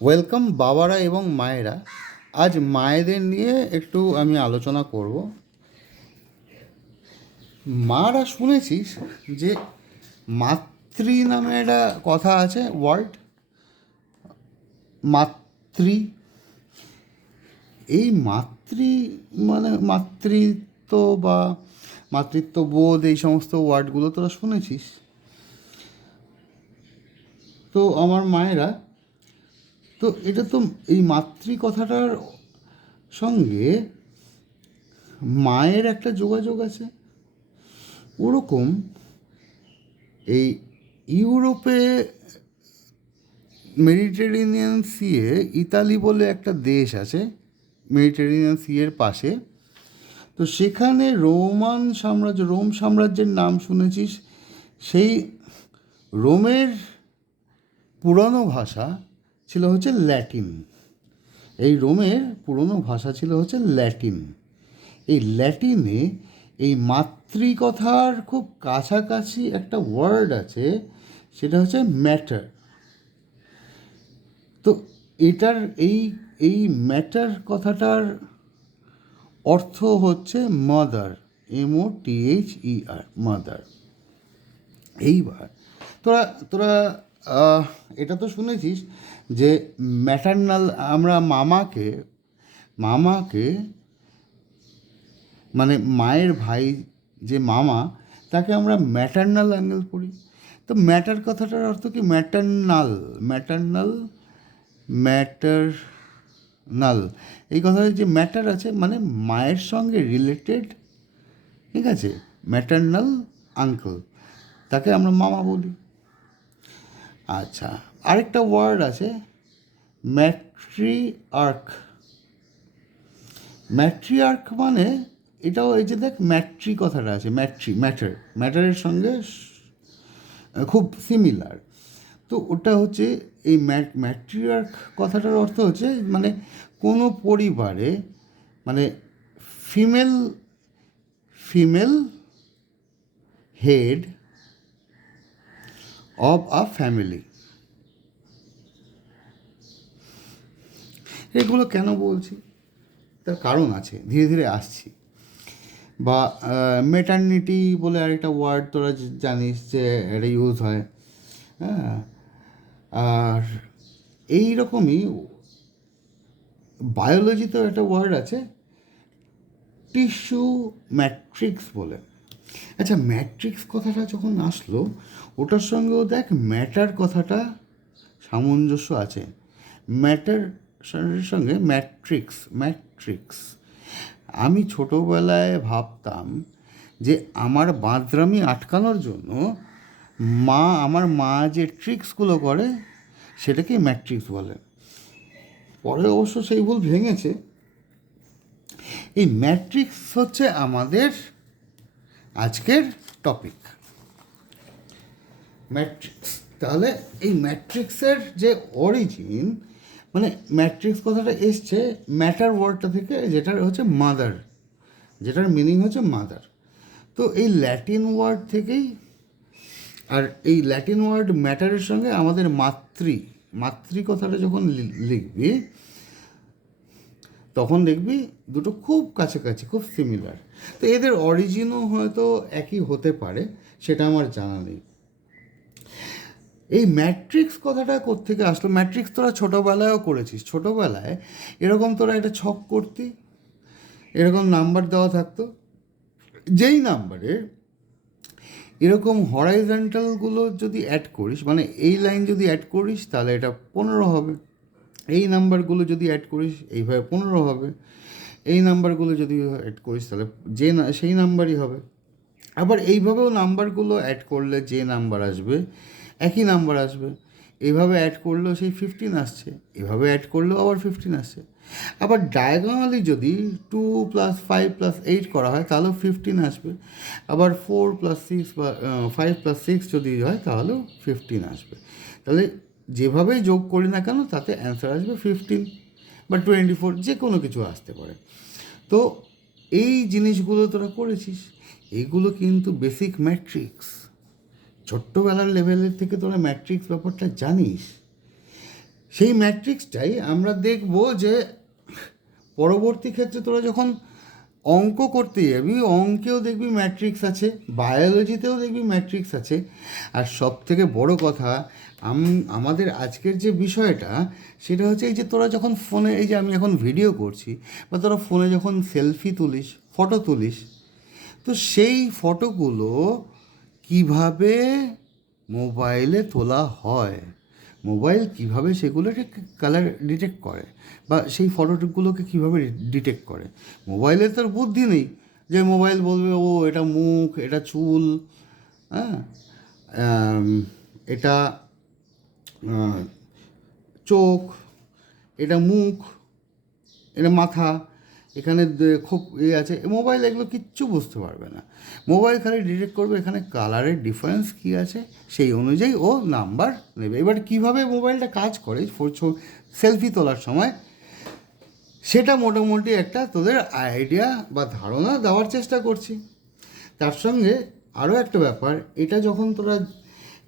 Welcome বাবারা এবং মায়েরা। আজ মায়েদের নিয়ে একটু আমি আলোচনা করব। মারা শুনেছিস যে মাতৃ নামে একটা কথা আছে, ওয়ার্ড মাতৃ। এই মাতৃ মানে মাতৃত্ব বা মাতৃত্ববোধ, এই সমস্ত ওয়ার্ডগুলো তোরা শুনেছিস। তো আমার মায়েরা, তো এটা তো এই মাতৃ কথাটার সঙ্গে মায়ের একটা যোগাযোগ আছে। ওরকম এই ইউরোপে মেডিটেরেনিয়ান সিয়ে ইতালি বলে একটা দেশ আছে মেডিটেরেনিয়ান সিয়ের পাশে। তো সেখানে রোম সাম্রাজ্যের নাম শুনেছিস। সেই রোমের পুরনো ভাষা ছিল হচ্ছে ল্যাটিন। এই রোমের পুরনো ভাষা ছিল হচ্ছে ল্যাটিন। এই ল্যাটিনে এই মাতৃকথার খুব কাছাকাছি একটা ওয়ার্ড আছে, সেটা হচ্ছে ম্যাটার। তো এটার এই এই ম্যাটার কথাটার অর্থ হচ্ছে মাদার, MOTHER, মাদার। এইবার তোরা তোরা এটা তো শুনেছিস যে ম্যাটার্নাল, আমরা মামাকে মামাকে মানে মায়ের ভাই যে মামা, তাকে আমরা ম্যাটার্নাল অ্যাঙ্গেল করি। তো ম্যাটার কথাটার অর্থ কি? Maternal, maternal, maternal. এই কথায় যে ম্যাটার আছে মানে মায়ের সঙ্গে রিলেটেড, ঠিক আছে? ম্যাটার্নাল আঙ্কেল, তাকে আমরা মামা বলি। আচ্ছা, আরেকটা ওয়ার্ড আছে ম্যাট্রিআর্ক। ম্যাট্রিআর্ক মানে এটাও এই যে দেখ ম্যাট্রি কথাটা আছে, ম্যাটারের সঙ্গে খুব সিমিলার। তো ওটা হচ্ছে এই ম্যাট্রিআর্ক কথাটার অর্থ হচ্ছে মানে কোনো পরিবারে মানে female female head of a family. এগুলো কেন বলছি তার কারণ আছে, ধীরে ধীরে আসছি। বা মেটার্নিটি বলে আরেকটা ওয়ার্ড তোরা জানিস যে এটা ইউজ হয়। হ্যাঁ, আর এই রকমই বায়োলজিতেও একটা ওয়ার্ড আছে টিস্যু ম্যাট্রিক্স বলে। আচ্ছা, ম্যাট্রিক্স কথাটা যখন আসলো, ওটার সঙ্গেও দেখ ম্যাটার কথাটা সামঞ্জস্য আছে। ম্যাটার সঙ্গে ম্যাট্রিক্স, ম্যাট্রিক্স। আমি ছোটোবেলায় ভাবতাম যে আমার বাঁদরামি আটকানোর জন্য আমার মা যে ট্রিক্সগুলো করে সেটাকে ম্যাট্রিক্স বলে। পরে অবশ্য সেই ভুল ভেঙেছে। এই ম্যাট্রিক্স হচ্ছে আমাদের আজকের টপিক, ম্যাট্রিক্স। তাহলে এই ম্যাট্রিক্সের যে অরিজিন, মানে ম্যাট্রিক্স কথাটা এসছে ম্যাটার ওয়ার্ডটা থেকে, যেটার হচ্ছে মাদার, যেটার মিনিং হচ্ছে মাদার। তো এই ল্যাটিন ওয়ার্ড থেকেই, আর এই ল্যাটিন ওয়ার্ড ম্যাটারের সঙ্গে আমাদের মাতৃ কথাটা যখন লিখবি তখন দেখবি দুটো খুব কাছাকাছি, খুব সিমিলার। তো এদের অরিজিনও হয়তো একই হতে পারে, সেটা আমার জানা নেই। এই ম্যাট্রিক্স কথাটা কোত্থেকে আসলো? ম্যাট্রিক্স তোরা ছোটোবেলায়ও করেছিস। ছোটোবেলায় এরকম তোরা একটা ছক করতি, এরকম নাম্বার দেওয়া থাকতো, যেই নাম্বারে এরকম হরাইজন্টালগুলো যদি অ্যাড করিস, মানে এই লাইন যদি অ্যাড করিস তাহলে এটা 15 হবে, এই নাম্বারগুলো যদি অ্যাড করিস এইভাবে 15 হবে, এই নাম্বারগুলো যদি অ্যাড করিস তাহলে সেই নাম্বারই হবে। আবার এইভাবেও নাম্বারগুলো অ্যাড করলে যে নাম্বার আসবে একই নাম্বার আসবে। এইভাবে অ্যাড করলেও সেই 15 আসছে, এভাবে অ্যাড করলেও আবার 15 আসছে। আবার ডায়াগোনালি যদি 2 + 5 + 8 করা হয় তাহলেও 15 আসবে। আবার 4 + 6 বা 5 + 6 যদি হয় তাহলেও 15 আসবে। তাহলে যেভাবেই যোগ করি না কেন তাতে অ্যান্সার আসবে 15 বা 24, যে কোনো কিছু আসতে পারে। তো এই জিনিসগুলো তোরা করেছিস, এগুলো কিন্তু বেসিক ম্যাট্রিক্স। ছোট্টবেলার লেভেলের থেকে তোরা ম্যাট্রিক্স ব্যাপারটা জানিস। সেই ম্যাট্রিক্সটাই আমরা দেখব যে পরবর্তী ক্ষেত্রে তোরা যখন অঙ্ক করতে যাবি, অঙ্কেও দেখবি ম্যাট্রিক্স আছে, বায়োলজিতেও দেখবি ম্যাট্রিক্স আছে। আর সব থেকে বড় কথা, আমাদের আজকের যে বিষয়টা সেটা হচ্ছে এই যে তোরা যখন ফোনে, এই যে আমি এখন ভিডিও করছি বা তোরা ফোনে যখন সেলফি তুলিস, ফটো তুলিস, তো সেই ফটোগুলো কিভাবে মোবাইলে তোলা হয়, মোবাইল কিভাবে সেগুলোকে কালার ডিটেক্ট করে বা সেই ফটোগুলোকে কীভাবে ডিটেক্ট করে। মোবাইলের তার বুদ্ধি নেই যে মোবাইল বলবে ও এটা মুখ, এটা চুল, হ্যাঁ, এটা চোখ, এটা মুখ, এটা মাথা, এখানে খুব আছে। মোবাইল এগুলো কিচ্ছু বুঝতে পারবে না। মোবাইল খালি ডিটেক্ট করবে এখানে কালারের ডিফারেন্স কী আছে, সেই অনুযায়ী ও নাম্বার নেবে। এবার কীভাবে মোবাইলটা কাজ করে সেলফি তোলার সময়, সেটা মোটামুটি একটা তোদের আইডিয়া বা ধারণা দেওয়ার চেষ্টা করছি। তার সঙ্গে আরও একটা ব্যাপার, এটা যখন তোরা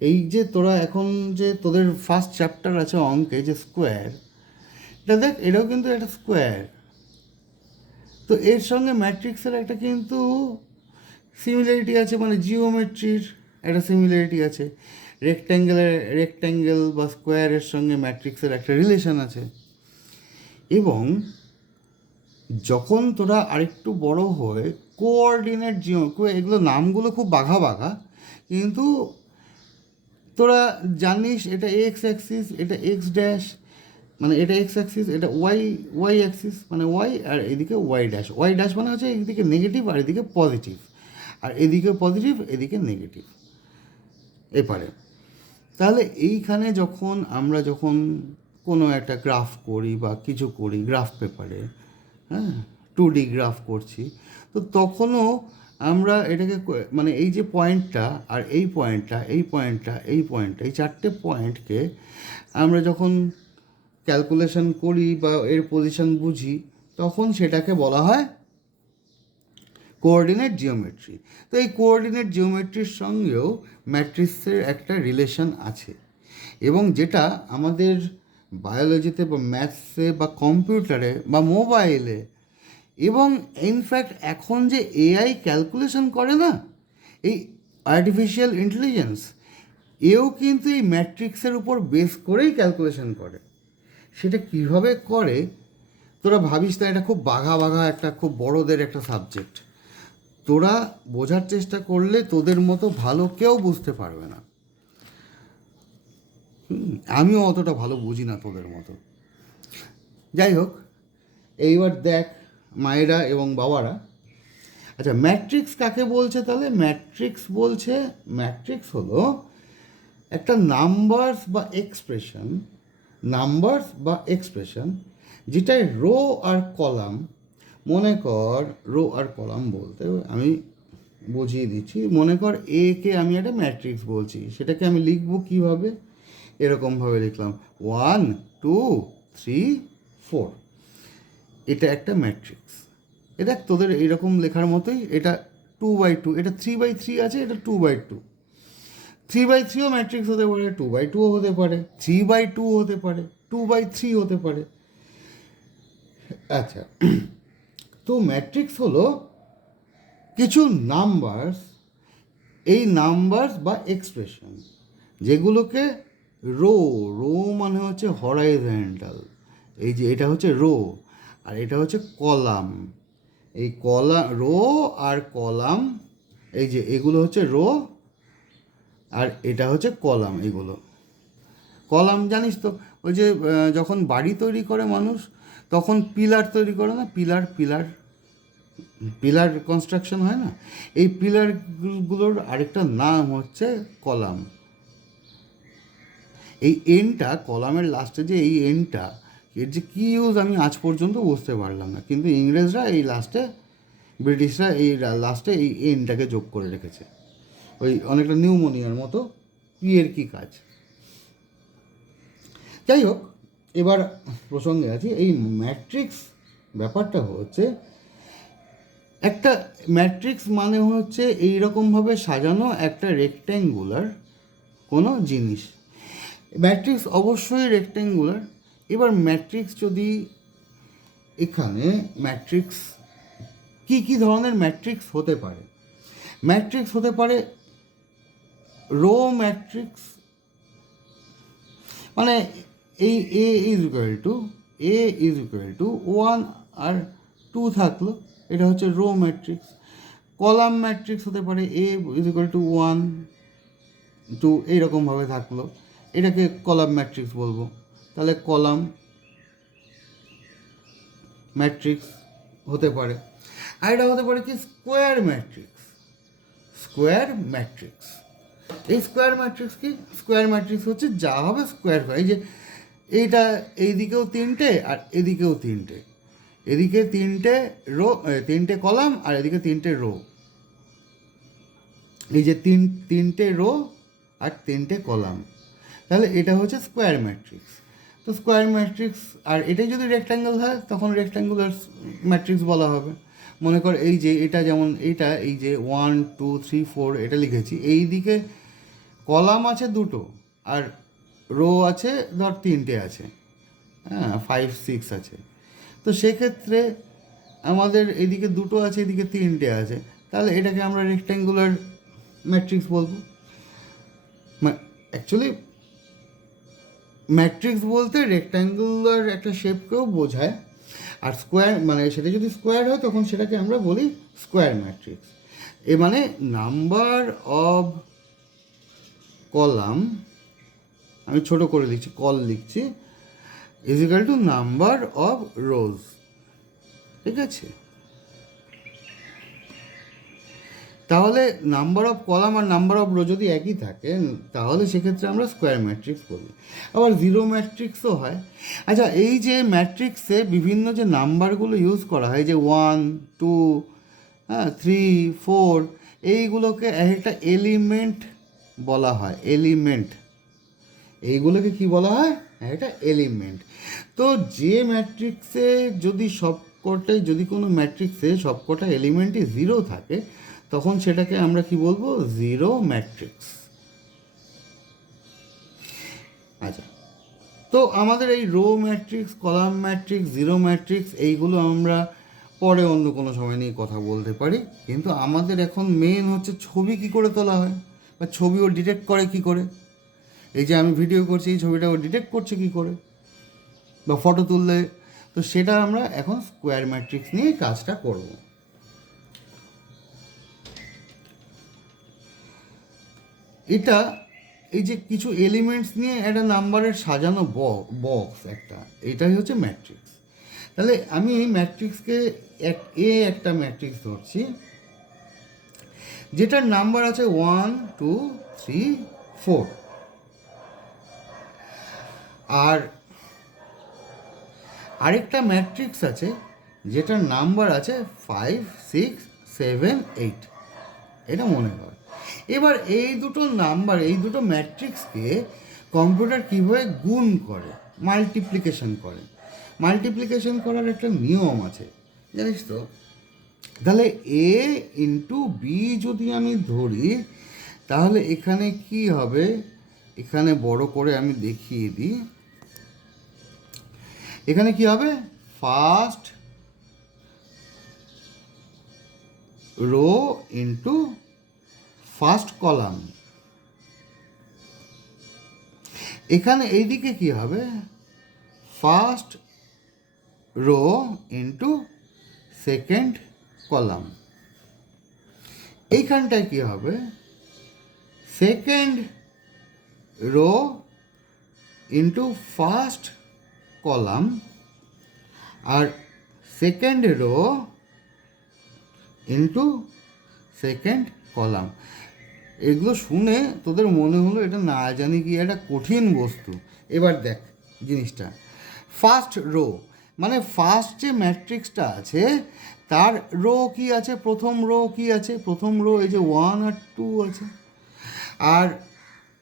এই যে তোরা এখন যে তোদের ফার্স্ট চ্যাপ্টার আছে অঙ্কে যে স্কোয়ার, এটা দেখ, এটাও কিন্তু একটা স্কোয়ার। তো এর সঙ্গে ম্যাট্রিক্সের একটা কিন্তু সিমিলারিটি আছে, মানে জিওমেট্রির একটা সিমিলারিটি আছে। রেক্ট্যাঙ্গেল বা স্কোয়ারের সঙ্গে ম্যাট্রিক্সের একটা রিলেশন আছে। এবং যখন তোরা আরেকটু বড় হয়ে কোঅর্ডিনেট এগুলো নামগুলো খুব বাঘা বাঘা, কিন্তু তোরা জানিস এটা এক্স অ্যাক্সিস, এটা এক্স ড্যাশ, মানে এটা এক্স অ্যাক্সিস, এটা ওয়াই অ্যাক্সিস মানে ওয়াই, আর এদিকে ওয়াই ড্যাশ। ওয়াই ড্যাশ মানে হচ্ছে এদিকে নেগেটিভ আর এদিকে পজিটিভ, আর এদিকে পজিটিভ এদিকে নেগেটিভ এপারে। তাহলে এইখানে আমরা যখন কোনো একটা গ্রাফ করি বা কিছু করি গ্রাফ পেপারে, হ্যাঁ, 2D গ্রাফ করছি, তো তখনও আমরা এটাকে মানে এই যে পয়েন্টটা আর এই পয়েন্টটা, এই পয়েন্টটা, এই পয়েন্টটা, এই চারটে পয়েন্টকে আমরা যখন ক্যালকুলেশন করি বা এর পজিশন বুঝি, তখন সেটাকে বলা হয় কোঅর্ডিনেট জিওমেট্রি। তো এই কোঅর্ডিনেট জিওমেট্রির সঙ্গেও ম্যাট্রিক্সের একটা রিলেশন আছে, এবং যেটা আমাদের বায়োলজিতে বা ম্যাথসে বা কম্পিউটারে বা মোবাইলে, এবং ইনফ্যাক্ট এখন যে এআই ক্যালকুলেশন করে না, এই আর্টিফিশিয়াল ইন্টেলিজেন্স, এও কিন্তু এই ম্যাট্রিক্সের উপর বেস করেই ক্যালকুলেশন করে। সেটা কীভাবে করে তোরা ভাবিস না, এটা খুব বাঘা বাঘা একটা খুব বড়দের একটা সাবজেক্ট। তোরা বোঝার চেষ্টা করলে তোদের মতো ভালো কেউ বুঝতে পারবে না। আমিও অতটা ভালো বুঝি না তোদের মতো। যাই হোক, এইবার দেখ মায়েরা এবং বাবারা, আচ্ছা ম্যাট্রিক্স কাকে বলছে তাহলে? ম্যাট্রিক্স হলো একটা নাম্বারস বা এক্সপ্রেশন যেটায় রো আর কলাম, মনে কর রো আর কলাম বলতে আমি বুঝিয়ে দিচ্ছি। মনে কর এ কে আমি একটা ম্যাট্রিক্স বলছি, সেটাকে আমি লিখবো কীভাবে? এরকমভাবে লিখলাম 1 2 3 4, এটা একটা ম্যাট্রিক্স। এটা তোদের এইরকম লেখার মতোই, এটা 2/2, এটা 3/3 আছে, এটা 2/2। 3/3ও ম্যাট্রিক্স হতে পারে, 2/2ও হতে পারে, 3/2 হতে পারে, 2/3 হতে পারে। আচ্ছা, তো ম্যাট্রিক্স হলো কিছু নাম্বারস, এই নাম্বারস বা এক্সপ্রেশন যেগুলোকে রো মানে হচ্ছে হরাইজন্টাল, এই যে এটা হচ্ছে রো, আর এটা হচ্ছে কলাম। এই রো আর কলাম, এই যে এগুলো হচ্ছে রো আর এটা হচ্ছে কলাম। এগুলো কলাম জানিস তো, ওই যে যখন বাড়ি তৈরি করে মানুষ, তখন পিলার তৈরি করে না, পিলার কনস্ট্রাকশন হয় না, এই পিলারগুলোর আরেকটা নাম হচ্ছে কলাম। এই এনটা, কলামের লাস্টে যে এই এনটা, এর যে কী ইউজ আমি আজ পর্যন্ত বুঝতে পারলাম না, কিন্তু ইংরেজরা এই লাস্টে, ব্রিটিশরা এই লাস্টে এই এনটাকে যোগ করে রেখেছে, ওই অনেকটা নিউমোনিয়ার মতো, এর কী কাজ। যাই হোক, এবার প্রসঙ্গে আছি। এই ম্যাট্রিক্স ব্যাপারটা হচ্ছে, একটা ম্যাট্রিক্স মানে হচ্ছে এইরকমভাবে সাজানো একটা রেক্ট্যাঙ্গুলার কোনো জিনিস। ম্যাট্রিক্স অবশ্যই রেক্ট্যাঙ্গুলার। এবার ম্যাট্রিক্স যদি এখানে ম্যাট্রিক্স কি কি ধরনের ম্যাট্রিক্স হতে পারে? ম্যাট্রিক্স হতে পারে রো ম্যাট্রিক্স, মানে এই এ ইজ ইকুয়াল টু 1 আর 2 থাকলো, এটা হচ্ছে রো ম্যাট্রিক্স। কলাম ম্যাট্রিক্স হতে পারে এ ইজ ইকুয়াল টু 1 2 এইরকমভাবে থাকলো, এটাকে কলাম ম্যাট্রিক্স বলবো। তাহলে কলাম ম্যাট্রিক্স হতে পারে। আর এটা হতে পারে কি স্কোয়ার ম্যাট্রিক্স। স্কোয়ার ম্যাট্রিক্স, এই স্কোয়ার ম্যাট্রিক্স কি? স্কোয়ার ম্যাট্রিক্স হচ্ছে যা হবে স্কোয়ার হয়। এই যে এইটা এইদিকেও তিনটে আর এদিকেও তিনটে, এদিকে তিনটে রো, তিনটে কলাম আর এদিকে তিনটে রো, এই যে তিনটে রো আর তিনটে কলাম, তাহলে এটা হচ্ছে স্কোয়ার ম্যাট্রিক্স। তো স্কোয়ার ম্যাট্রিক্স, আর এটাই যদি রেক্ট্যাঙ্গেল হয় তখন রেক্ট্যাঙ্গুলার ম্যাট্রিক্স বলা হবে। মনে কর এই যে এটা যেমন এইটা, এই যে 1 2 3 4 এটা লিখেছি, এই দিকে কলাম আছে দুটো আর রো আছে ধর তিনটে আছে, হ্যাঁ 5 6 আছে। তো সেক্ষেত্রে আমাদের এদিকে দুটো আছে, এদিকে তিনটে আছে, তাহলে এটাকে আমরা রেক্ট্যাঙ্গুলার ম্যাট্রিক্স বলবো। অ্যাকচুয়ালি ম্যাট্রিক্স বলতে রেক্ট্যাঙ্গুলার একটা শেপকেও বোঝায়। আর স্কোয়ার মানে সেটা যদি স্কোয়ার হয় তখন সেটাকে আমরা বলি স্কোয়ার ম্যাট্রিক্স। এ মানে নাম্বার অফ কলাম, আমি ছোট করে লিখছি, কল লিখছি, is equal to number of rows. ঠিক আছে, তাহলে নাম্বার অফ কলাম আর নাম্বার অফ রো যদি একই থাকে তাহলে সেক্ষেত্রে আমরা স্কোয়ার ম্যাট্রিক্স বলি। আবার জিরো ম্যাট্রিক্সও হয়। আচ্ছা, এই যে ম্যাট্রিক্সে বিভিন্ন যে নাম্বারগুলো ইউজ করা হয়, যে 1 2 হ্যাঁ 3 4, এইগুলোকে একটা এলিমেন্ট বলা হয়। এলিমেন্ট, এইগুলোকে কি বলা হয়? একটা এলিমেন্ট। তো যে ম্যাট্রিক্সে যদি সবকটাই, যদি কোনো ম্যাট্রিক্সে সবকটা এলিমেন্টই জিরো থাকে তখন সেটাকে আমরা কি বলবো? Zero matrix. আচ্ছা, তো আমাদের এই row matrix, column matrix, zero matrix এইগুলো আমরা পরে অন্য কোনো সময় নিয়ে কথা বলতে পারি, কিন্তু আমাদের এখন মেন হচ্ছে ছবি কি করে তোলা হয়, বা ছবি ও ডিটেক্ট করে কি করে। এই যে আমি ভিডিও করছি, এই ছবিটা ও ডিটেক্ট করছে কি করে, বা ফটো তুললে, তো সেটা আমরা এখন স্কোয়ার ম্যাট্রিক্স নিয়ে কাজটা করব। এটা এই যে কিছু এলিমেন্টস নিয়ে একটা নাম্বারের সাজানো বক্স একটা, এটাই হচ্ছে ম্যাট্রিক্স। তাহলে আমি এই ম্যাট্রিক্সকে একটা ম্যাট্রিক্স ধরছি যেটার নাম্বার আছে 1 2 3 4, আর আরেকটা ম্যাট্রিক্স আছে যেটার নাম্বার আছে 5 6 7 8, এটা মনে কর। এবার এই দুটো নাম্বার, এই দুটো ম্যাট্রিক্সকে কম্পিউটার কীভাবে গুণ করে, মাল্টিপ্লিকেশন করে। মাল্টিপ্লিকেশন করার একটা নিয়ম আছে, জানিস তো? তাহলে এ ইন্টু বি যদি আমি ধরি তাহলে এখানে কি হবে, এখানে বড় করে আমি দেখিয়ে দিই। এখানে কি হবে? First row into first column. এখানে এইদিকে কি হবে? First row into second column. এইখানটায় কি হবে? Second row into first column, আর second row into second column. এগুলো শুনে তোদের মনে হলো এটা না জানি কি একটা কঠিন বস্তু। এবার দেখ জিনিসটা, ফার্স্ট রো মানে ফার্স্ট যে ম্যাট্রিক্সটা আছে তার রো কি আছে, প্রথম রো কি আছে, প্রথম রো এই যে 1 আর 2 আছে, আর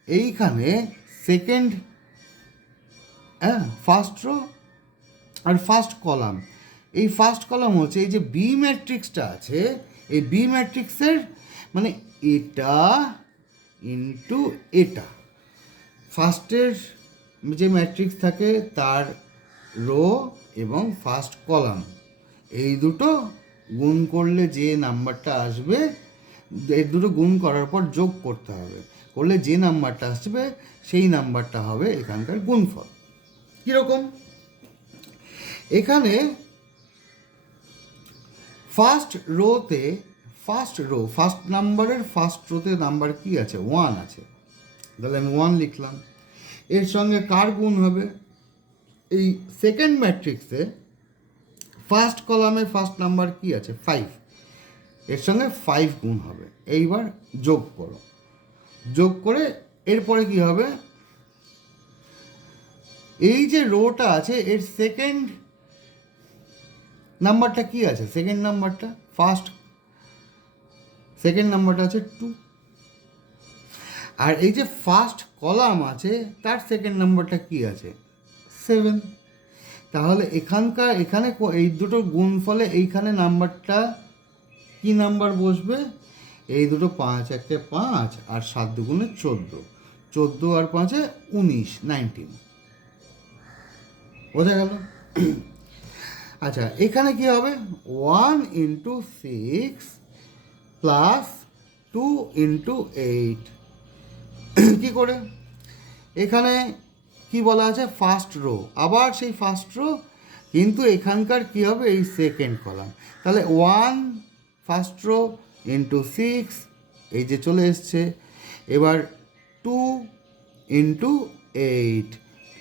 এইখানে সেকেন্ড, হ্যাঁ ফার্স্ট রো আর ফার্স্ট কলাম। এই ফার্স্ট কলাম হচ্ছে এই যে বি ম্যাট্রিক্সটা আছে, এই বি ম্যাট্রিক্সের মানে এটা ইন্টু এটা, ফার্স্টের যে ম্যাট্রিক্স থাকে তার রো এবং ফার্স্ট কলাম এই দুটো গুণ করলে যে নাম্বারটা আসবে, এই দুটো গুণ করার পর যোগ করতে হবে, করলে যে নাম্বারটা আসবে সেই নাম্বারটা হবে এখানকার গুণফল। কীরকম? এখানে ফার্স্ট নাম্বারের ফার্স্ট রোতে নাম্বার কি আছে? 1 আছে, তাহলে আমি 1 লিখলাম। এর সঙ্গে কার গুণ হবে? এই সেকেন্ড ম্যাট্রিক্সে ফার্স্ট কলামে ফার্স্ট নাম্বার কি আছে? 5, এর সঙ্গে 5 গুণ হবে। এইবার যোগ করো, যোগ করে এরপরে কি হবে? এই যে রোটা আছে এর সেকেন্ড নাম্বারটা কি আছে? সেকেন্ড নাম্বারটা আছে 2, আর এই যে ফার্স্ট কলাম আছে তার সেকেন্ড নাম্বারটা কি আছে? 7। তাহলে এখানে এই দুটোর গুণফলে এইখানে নাম্বারটা কি নাম্বার বসবে? এই দুটো 5 1 5 আর 7 2 14, 14 আর 5 19, 19 বোঝা গেল? আচ্ছা, এখানে কি হবে? 1 × 6 প্লাস 2 × 8। কি করে? এখানে কি বলা আছে? ফার্স্ট রো, আবার সেই ফার্স্ট রো, কিন্তু এখানকার কি হবে? এই সেকেন্ড কলাম। তাহলে 1 ফার্স্ট রো × 6, এই যে চলে এসছে। এবার 2 × 8,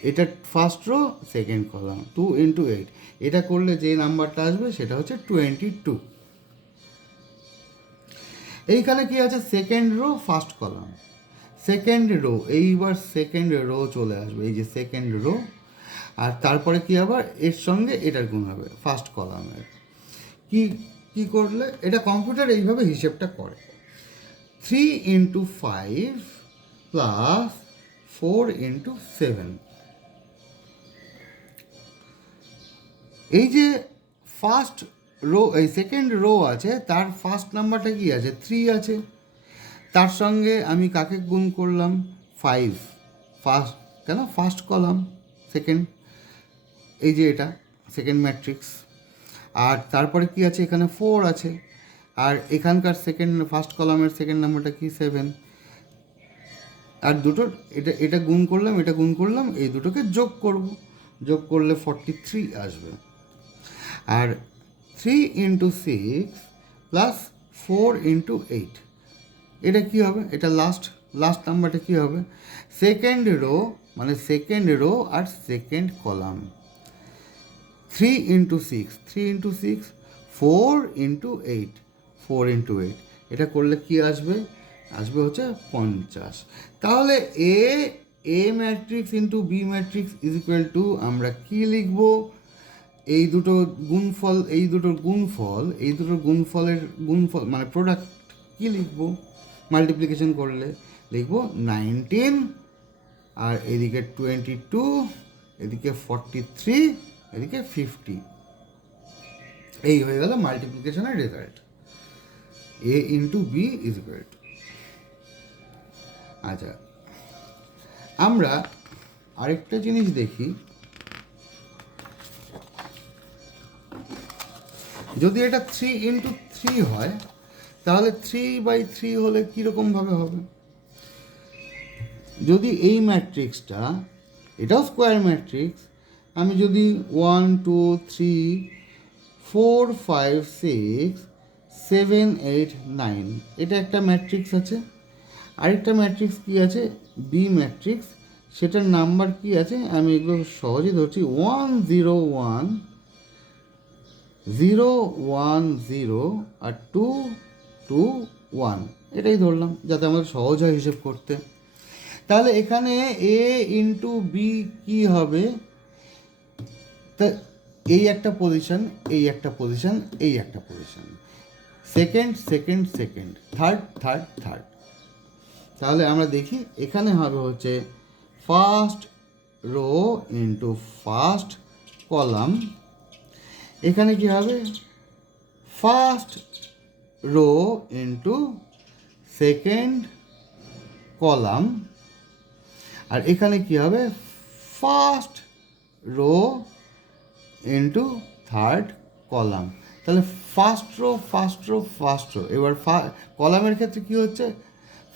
এটা ফার্স্ট রো সেকেন্ড কলাম, 2 × 8, এটা করলে যে নাম্বারটা আসবে সেটা হচ্ছে 22। এইখানে কি আছে? Second rho first column, second rho, এইবার সেকেন্ড রো চলে আসবে, এই যে সেকেন্ড রো, আর তারপরে কি আবার এর সঙ্গে এটার গুণ হবে ফার্স্ট কলামের। কি করলে এটা কম্পিউটার এইভাবে হিসেবটা করে। 3 × 5 প্লাস 4 × 7। এই যে ফার্স্ট রো, এই সেকেন্ড রো আছে তার ফার্স্ট নাম্বারটা কি আছে? 3 আছে, তার সঙ্গে আমি কাকে গুণ করলাম? 5। ফার্স্ট কলাম সেকেন্ড, এই যে এটা সেকেন্ড ম্যাট্রিক্স। আর তারপরে কি আছে? এখানে 4 আছে, আর এখানকার ফার্স্ট কলামের সেকেন্ড নাম্বারটা কি? 7। আর দুটোর এটা গুণ করলাম, এটা গুণ করলাম, এই দুটোকে যোগ করব, যোগ করলে 43 আসবে। আর 3 × 6 প্লাস 4 × 8, এটা কি হবে? এটা লাস্ট নাম্বারটা কি হবে? সেকেন্ড রো, মানে সেকেন্ড রো আর সেকেন্ড কলাম। 3 × 6, 4 × 8, 4 × 8, এটা করলে কি আসবে? আসবে হচ্ছে 50। তাহলে A matrix into B matrix is equal to, আমরা কি লিখব? এই দুটোর গুণফলের গুণফল মানে প্রোডাক্ট কি লিখব? মাল্টিপ্লিকেশন করলে লিখব 19, আর এদিকে 22, এদিকে 43, এদিকে 50। এই হয়ে গেল মাল্টিপ্লিকেশনের result. A × B is equal to. আচ্ছা, আমরা আরেকটা জিনিস দেখি। যদি এটা 3 × 3 হয় তাহলে 3/3 হলে কীরকমভাবে হবে? যদি এই ম্যাট্রিক্সটা, এটাও স্কোয়ার ম্যাট্রিক্স, আমি যদি 1 2 3 4 5 6 7 8 9, এটা একটা ম্যাট্রিক্স আছে। আরেকটা ম্যাট্রিক্স কি আছে? বি ম্যাট্রিক্স, সেটার নাম্বার কি আছে? আমি এগুলো সহজেই ধরছি, 1 0 1 0 1 0 আর 2 2 1, এটাই ধরলাম যাতে আমাদের সহজ হয় হিসেব করতে। তাহলে এখানে এ × বি কি হবে? তা এই একটা পজিশন, এই একটা পজিশন, এই একটা position, second second second, third third third. তাহলে আমরা দেখি এখানে হবে হচ্ছে first row into first column. এখানে কি হবে? First row into second column. আর এখানে কি হবে? First row into third column. তাহলে ফার্স্ট রো। এবার কলামের ক্ষেত্রে কী হচ্ছে,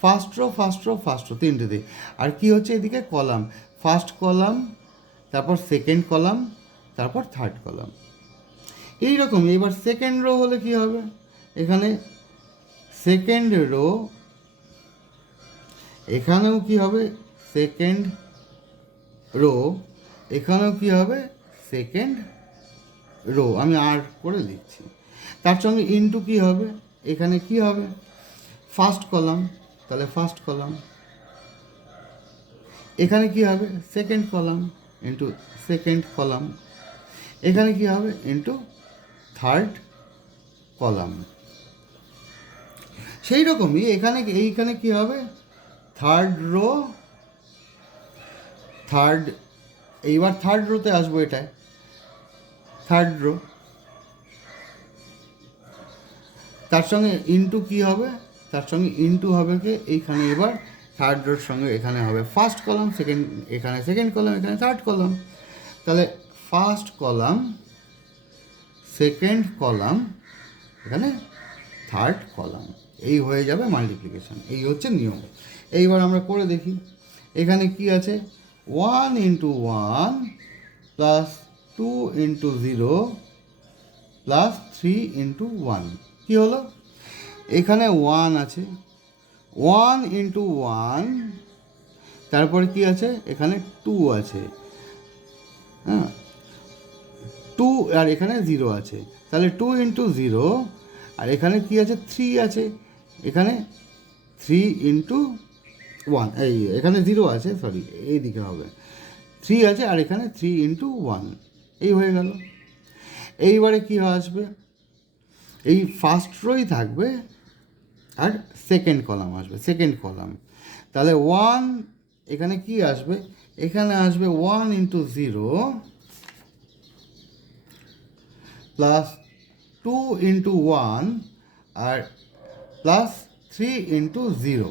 ফার্স্ট রো তিনটে দিই। আর কি হচ্ছে এদিকে কলাম, ফার্স্ট কলাম, তারপর সেকেন্ড কলাম, তারপর থার্ড কলাম। এইরকম এবার সেকেন্ড রো হলে কি হবে, এখানে সেকেন্ড রো, এখানেও কি হবে সেকেন্ড রো, এখানেও কি হবে সেকেন্ড রো। আমি আর করে লিখছি, তার সঙ্গে ইনটু কি হবে, এখানে কি হবে ফার্স্ট কলাম, তাহলে ফার্স্ট কলাম, এখানে কি হবে second column into second column, এখানে কি হবে ইন্টু থার্ড কলাম। সেই রকমই এইখানে কি হবে থার্ড রো, এইবার থার্ড রোতে আসবো, এটায় থার্ড রো, তার সঙ্গে ইনটু কি হবে, তার সঙ্গে ইনটু হবে কি এইখানে এবার থার্ড রোর সঙ্গে এখানে হবে ফার্স্ট কলাম, সেকেন্ড এখানে সেকেন্ড কলাম, এখানে থার্ড কলাম। তাহলে ফার্স্ট কলাম, সেকেন্ড কলাম, এখানে থার্ড কলাম, এই হয়ে যাবে মাল্টিপ্লিকেশন। এই হচ্ছে নিয়ম। এইবার আমরা করে দেখি, এখানে কি আছে 1 into 1 plus 2 into 0 plus 3 into 1, কী হলো, এখানে 1 আছে, 1 ইন্টু 1, তারপরে কি আছে এখানে 2 আছে, হ্যাঁ 2, আর এখানে 0 আছে, তাহলে 2 ইন্টু 0, আর এখানে কি আছে 3 আছে, এখানে 3 ইন্টু 1, এখানে 0 আছে, সরি এইদিকে হবে 3 আছে, আর এখানে 3 ইন্টু 1, এই হয়ে গেল। এইবারে কী আসবে, এই ফার্স্ট রোই থাকবে আর সেকেন্ড কলাম আসবে, সেকেন্ড কলাম, তাহলে 1, এখানে কি আসবে, এখানে আসবে 1 ইন্টু 0 প্লাস 2 ইন্টু 1 আর প্লাস 3 ইন্টু 0।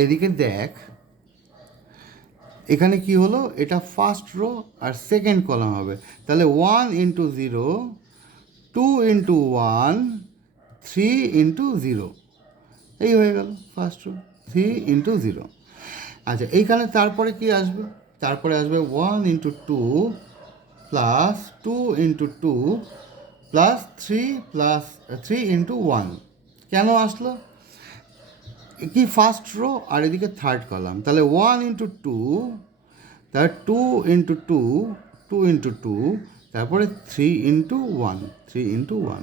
এদিকে দেখ এখানে কি হলো, এটা ফার্স্ট রো আর সেকেন্ড কলাম হবে, তাহলে 1 ইন্টু 0, 2 ইন্টু 1, 3 ইন্টু 0, এই হয়ে গেল ফার্স্ট রো, 3 ইন্টু 0। আচ্ছা এইখানে তারপরে কি আসবে, তারপরে আসবে 1 into 2 plus 2 into 2 plus 3 into 1, কেন আসলো, কি ফার্স্ট রো আর এদিকে থার্ড কলাম, তাহলে 1 ইন্টু 2, তার 2 ইন্টু 2, 2 ইন্টু 2, তারপরে 3 ইন্টু 1, 3 ইন্টু 1।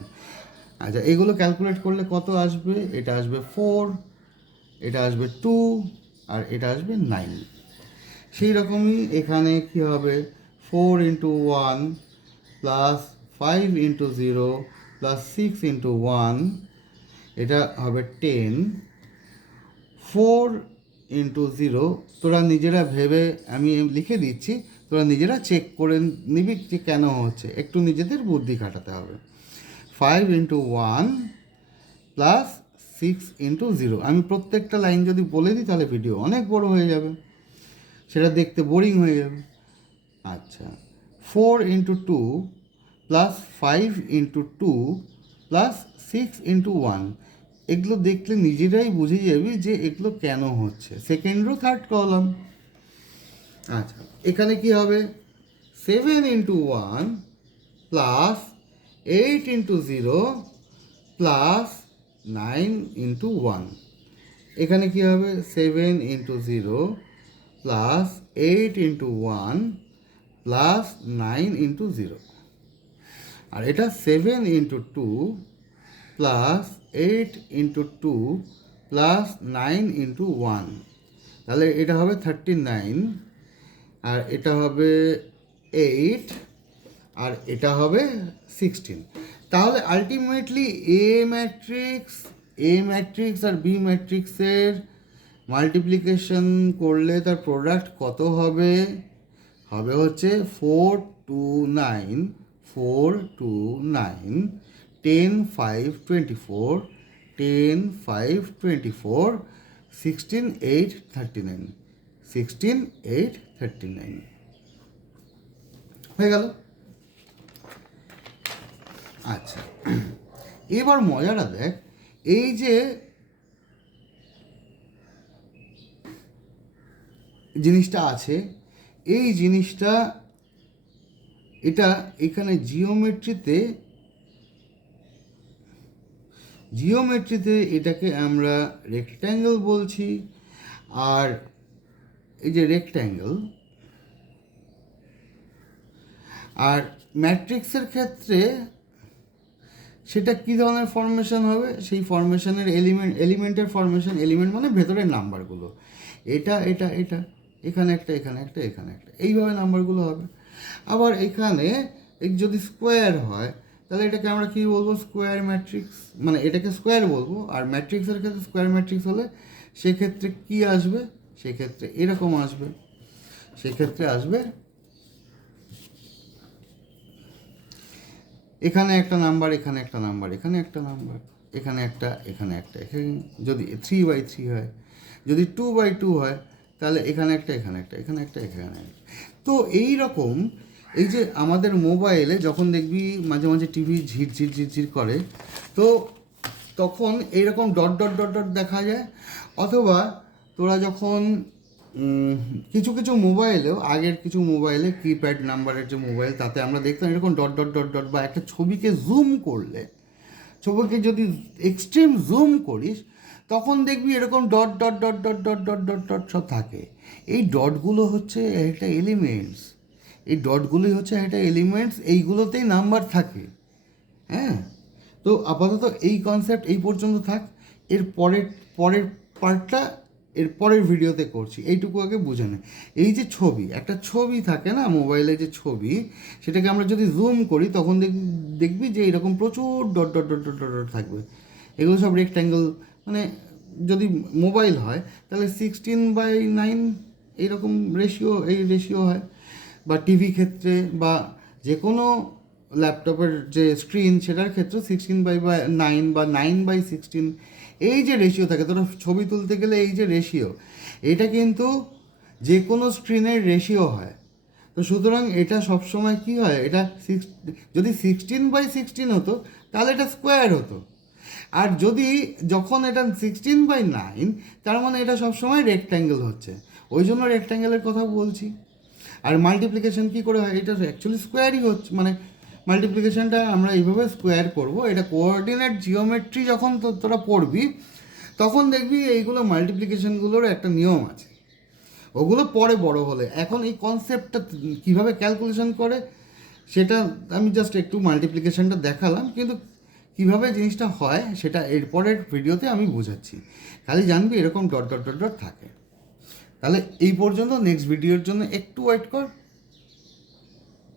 আচ্ছা এগুলো ক্যালকুলেট করলে কত আসবে, এটা আসবে 4, এটা আসবে 2, আর এটা আসবে 9। সেই রকমই এখানে কি হবে 4 into 1 plus 5 into 0 plus 6 into 1, এটা হবে 10, 4 ইন্টু 0, তোরা নিজেরা ভেবে, আমি লিখে দিচ্ছি, তোরা নিজেরা চেক করে নিবি যে কেন হচ্ছে, একটু নিজেদের বুদ্ধি খাটাতে হবে। 5 ইন্টু 1 প্লাস 6 ইন্টু 0, আমি প্রত্যেকটা লাইন যদি বলে দিই তাহলে ভিডিও অনেক বড় হয়ে যাবে, সেটা দেখতে বোরিং হয়ে যাবে। আচ্ছা 4 into 2 plus 5 into 2 plus 6 into 1, এগুলো দেখলে নিজেরাই বুঝে যাবি যে এগুলো কেন হচ্ছে, সেকেন্ড রো থার্ড কলাম। আচ্ছা এখানে কি হবে 7 into 1 plus 8 into 0 plus 9 into 1, এখানে কি হবে 7 into 0 plus 8 into 1 plus 9 into 0, আর এটা 7 into 2 plus 8 into 2 plus 9 into 1, তাহলে এটা হবে 39, আর এটা হবে 8, আর এটা হবে 16। তাহলে আলটিমেটলি এ ম্যাট্রিক্স আর বি ম্যাট্রিক্সের মাল্টিপ্লিকেশন করলে তার প্রোডাক্ট কত হবে, হবে হচ্ছে 4 2 9, 4 2 9, 10 5 24, 10 5 24, 16 8 39, 16 8 39 হয়ে গেল। আচ্ছা, এবার মজাটা দেখ, এই যে জিনিসটা আছে, এই জিনিসটা এটা এখানে জিওমেট্রিতে এটাকে আমরা রেক্ট্যাঙ্গেল বলছি। আর এই যে রেক্ট্যাঙ্গেল, আর ম্যাট্রিক্সের ক্ষেত্রে সেটা কী ধরনের ফরমেশন হবে, সেই ফরমেশনের এলিমেন্টের ফরমেশন, এলিমেন্ট মানে ভেতরের নাম্বারগুলো, এটা এটা এটা, এখানে একটা, এখানে একটা, এখানে একটা, এইভাবে নাম্বারগুলো হবে। আবার এখানে যদি স্কোয়ার হয় তাহলে এটাকে আমরা কী বলবো, স্কোয়ার ম্যাট্রিক্স, মানে এটাকে স্কোয়ার বলবো। আর ম্যাট্রিক্সের ক্ষেত্রে স্কোয়ার ম্যাট্রিক্স হলে সেক্ষেত্রে কী আসবে, সেক্ষেত্রে এরকম আসবে, সেক্ষেত্রে আসবে এখানে একটা নাম্বার, এখানে একটা নাম্বার, এখানে একটা নাম্বার, এখানে একটা, এখানে একটা, এখানে যদি 3/3 হয়, যদি 2/2 হয় তাহলে এখানে একটা, এখানে একটা, এখানে একটা, এখানে একটা। তো এই রকম এই যে আমাদের মোবাইলে যখন দেখবি মাঝে মাঝে টিভি ঝিরঝির ঝিরঝির করে, তো তখন এইরকম ডট ডট ডট ডট দেখা যায়। অথবা তোরা যখন কিছু কিছু মোবাইলেও, আগের কিছু মোবাইলে কিপ্যাড নাম্বারের যে মোবাইল, তাতে আমরা দেখতাম এরকম ডট ডট ডট ডট, বা একটা ছবিকে জুম করলে, ছবিকে যদি এক্সট্রিম জুম করিস তখন দেখবি এরকম dot dot dot dot dot dot dot dot সব থাকে। এই ডটগুলো হচ্ছে একটা এলিমেন্টস, এই ডটগুলোই হচ্ছে একটা এলিমেন্টস, এইগুলোতেই নাম্বার থাকে। হ্যাঁ, তো আপাতত এই কনসেপ্ট এই পর্যন্ত থাক। এর পরের পরের পার্টটা এর পরের ভিডিওতে করছি, এইটুকু আগে বুঝে নে। এই যে ছবি, একটা ছবি থাকে না মোবাইলে, যে ছবি, সেটাকে আমরা যদি জুম করি তখন দেখবি যে এরকম প্রচুর dot dot dot dot dot dot থাকবে। এগুলো সব রেক্ট্যাঙ্গেল, মানে যদি মোবাইল হয় তাহলে 16/9 এইরকম রেশিও, এই রেশিও হয়। বা টিভি ক্ষেত্রে বা যে কোনো ল্যাপটপের যে স্ক্রিন, সেটার ক্ষেত্রে 16/9 বা 9/16 এই যে রেশিও থাকে। তোরা ছবি তুলতে গেলে এই যে রেশিও, এটা কিন্তু যে কোনো স্ক্রিনের রেশিও হয়। তো সুতরাং এটা সবসময় কী হয়, এটা যদি 16/16 হতো তাহলে এটা স্কোয়ার হতো। আর যদি যখন এটা 16/9, তার মানে এটা সবসময় রেক্ট্যাঙ্গেল হচ্ছে, ওই জন্য রেক্ট্যাঙ্গেলের কথা বলছি। আর মাল্টিপ্লিকেশন কী করে হয়, এটা অ্যাকচুয়ালি স্কোয়ারই হচ্ছে, মানে মাল্টিপ্লিকেশনটা আমরা এইভাবে স্কোয়ার করব। এটা কোঅর্ডিনেট জিওমেট্রি যখন তোরা পড়বি তখন দেখবি এইগুলো মাল্টিপ্লিকেশনগুলোর একটা নিয়ম আছে, ওগুলো পরে বড় হলে। এখন এই কনসেপ্টটা কীভাবে ক্যালকুলেশন করে সেটা আমি জাস্ট একটু মাল্টিপ্লিকেশনটা দেখালাম, কিন্তু কীভাবে জিনিসটা হয় সেটা এরপরের ভিডিওতে আমি বোঝাচ্ছি। খালি জানবি এরকম ডট ডট ডট ডট থাকে। তাহলে এই পর্যন্ত, নেক্সট ভিডিওর জন্য একটু ওয়েট কর।